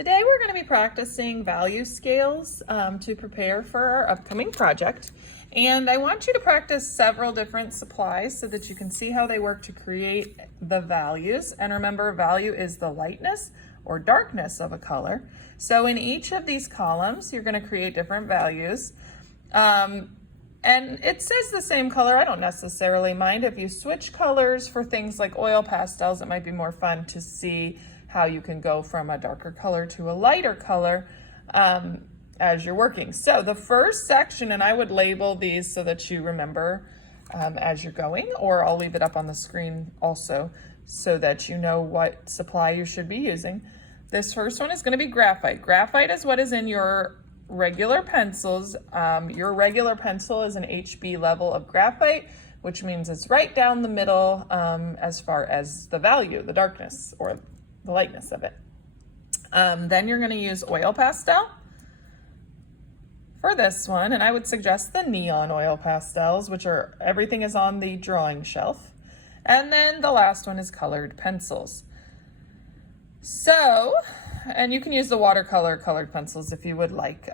Today we're going to be practicing value scales to prepare for our upcoming project. And I want you to practice several different supplies so that you can see how they work to create the values. And remember, value is the lightness or darkness of a color. So in each of these columns, you're going to create different values. And it says the same color. I don't necessarily mind if you switch colors for things like oil pastels. It might be more fun to see how you can go from a darker color to a lighter color as you're working. So the first section, and I would label these so that you remember as you're going, or I'll leave it up on the screen also so that you know what supply you should be using. This first one is going to be graphite. Graphite is what is in your regular pencils. Your regular pencil is an HB level of graphite, which means it's right down the middle as far as the value, the darkness, or the lightness of it. Then you're going to use oil pastel for this one, and I would suggest the neon oil pastels, which are, everything is on the drawing shelf. And then the last one is colored pencils. So, and you can use the watercolor colored pencils if you would like.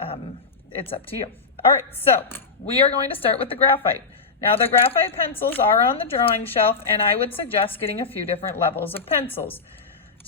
It's up to you. All right, so we are going to start with the graphite. Now the graphite pencils are on the drawing shelf, and I would suggest getting a few different levels of pencils.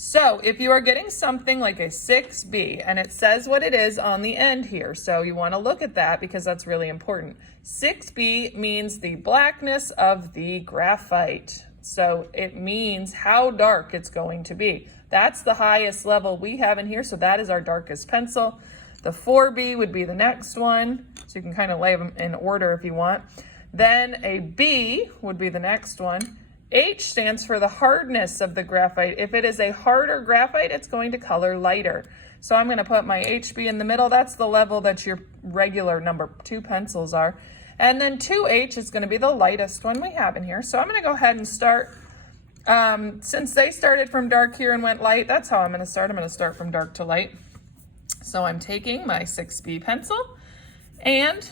So if you are getting something like a 6B, and it says what it is on the end here, so you want to look at that because that's really important. 6B means the blackness of the graphite. So it means how dark it's going to be. That's the highest level we have in here, so that is our darkest pencil. The 4B would be the next one, so you can kind of lay them in order if you want. Then a B would be the next one. H stands for the hardness of the graphite. If it is a harder graphite, it's going to color lighter. So I'm going to put my HB in the middle. That's the level that your regular number 2 pencils are. And then 2H is going to be the lightest one we have in here. So I'm going to go ahead and start. Since they started from dark here and went light, that's how I'm going to start. I'm going to start from dark to light. So I'm taking my 6B pencil, and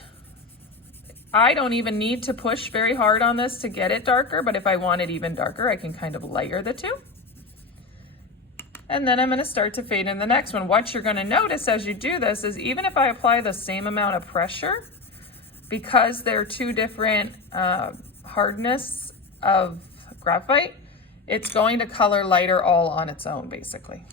I don't even need to push very hard on this to get it darker, but if I want it even darker, I can kind of layer the two. And then I'm going to start to fade in the next one. What you're going to notice as you do this is even if I apply the same amount of pressure, because they're two different hardness of graphite, it's going to color lighter all on its own, basically.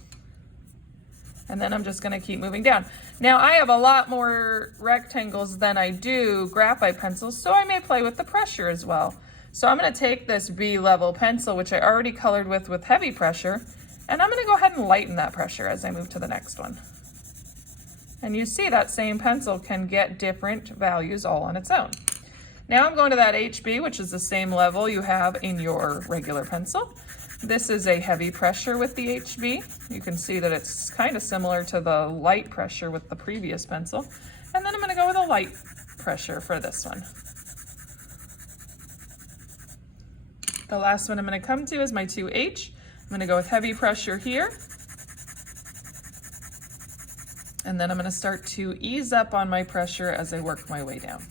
And then I'm just going to keep moving down. Now I have a lot more rectangles than I do graphite pencils, so I may play with the pressure as well. So I'm going to take this B level pencil, which I already colored with heavy pressure, and I'm going to go ahead and lighten that pressure as I move to the next one. And you see that same pencil can get different values all on its own. Now I'm going to that HB, which is the same level you have in your regular pencil. This is a heavy pressure with the HB. You can see that it's kind of similar to the light pressure with the previous pencil. And then I'm going to go with a light pressure for this one. The last one I'm going to come to is my 2H. I'm going to go with heavy pressure here. And then I'm going to start to ease up on my pressure as I work my way down,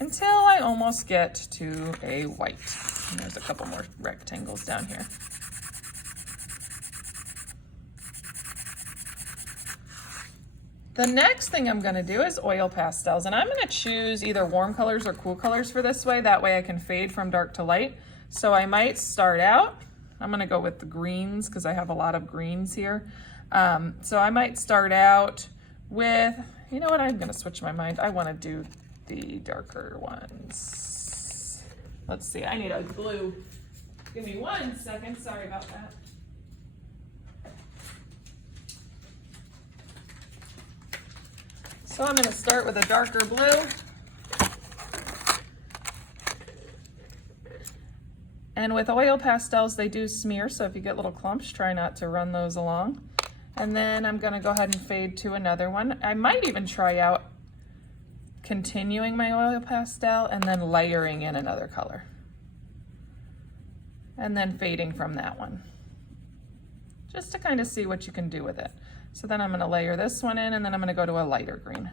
until I almost get to a white. And there's a couple more rectangles down here. The next thing I'm going to do is oil pastels, and I'm going to choose either warm colors or cool colors for this way. That way I can fade from dark to light. So I might start out, I'm going to go with the greens because I have a lot of greens here. So I might start out with, you know what, I'm going to switch my mind. I want to do the darker ones. Let's see, I need a glue. Give me 1 second, sorry about that. So I'm going to start with a darker blue. And with oil pastels, they do smear, so if you get little clumps, try not to run those along. And then I'm going to go ahead and fade to another one. I might even try out continuing my oil pastel and then layering in another color. And then fading from that one. Just to kind of see what you can do with it. So then I'm going to layer this one in, and then I'm going to go to a lighter green.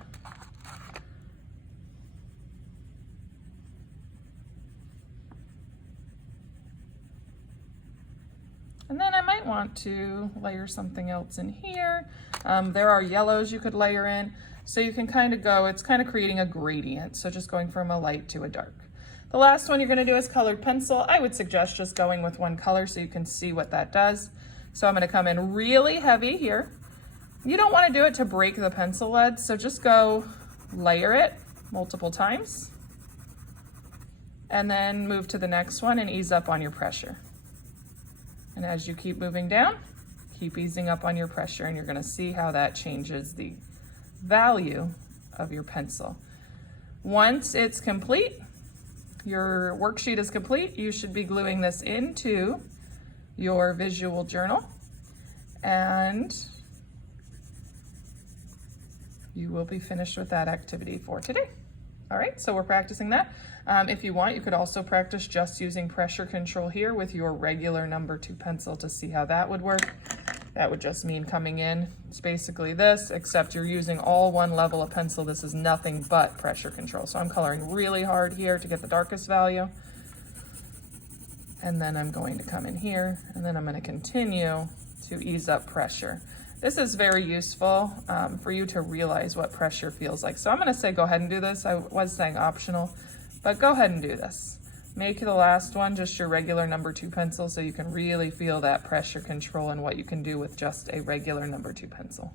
And then I might want want to layer something else in here. There are yellows you could layer in. So you can kind of go, it's kind of creating a gradient. So just going from a light to a dark. The last one you're going to do is colored pencil. I would suggest just going with one color so you can see what that does. So I'm going to come in really heavy here. You don't want to do it to break the pencil lead, so just go layer it multiple times and then move to the next one and ease up on your pressure. And as you keep moving down, keep easing up on your pressure, and you're going to see how that changes the value of your pencil. Once it's complete, your worksheet is complete, you should be gluing this into your visual journal, and you will be finished with that activity for today. All right, so we're practicing that. If you want, you could also practice just using pressure control here with your regular number 2 pencil to see how that would work. That would just mean coming in, it's basically this, except you're using all one level of pencil. This is nothing but pressure control. So I'm coloring really hard here to get the darkest value. And then I'm going to come in here, and then I'm going to continue to ease up pressure. This is very useful for you to realize what pressure feels like. So I'm going to say go ahead and do this. I was saying optional, but go ahead and do this. Make the last one just your regular number 2 pencil so you can really feel that pressure control and what you can do with just a regular number 2 pencil.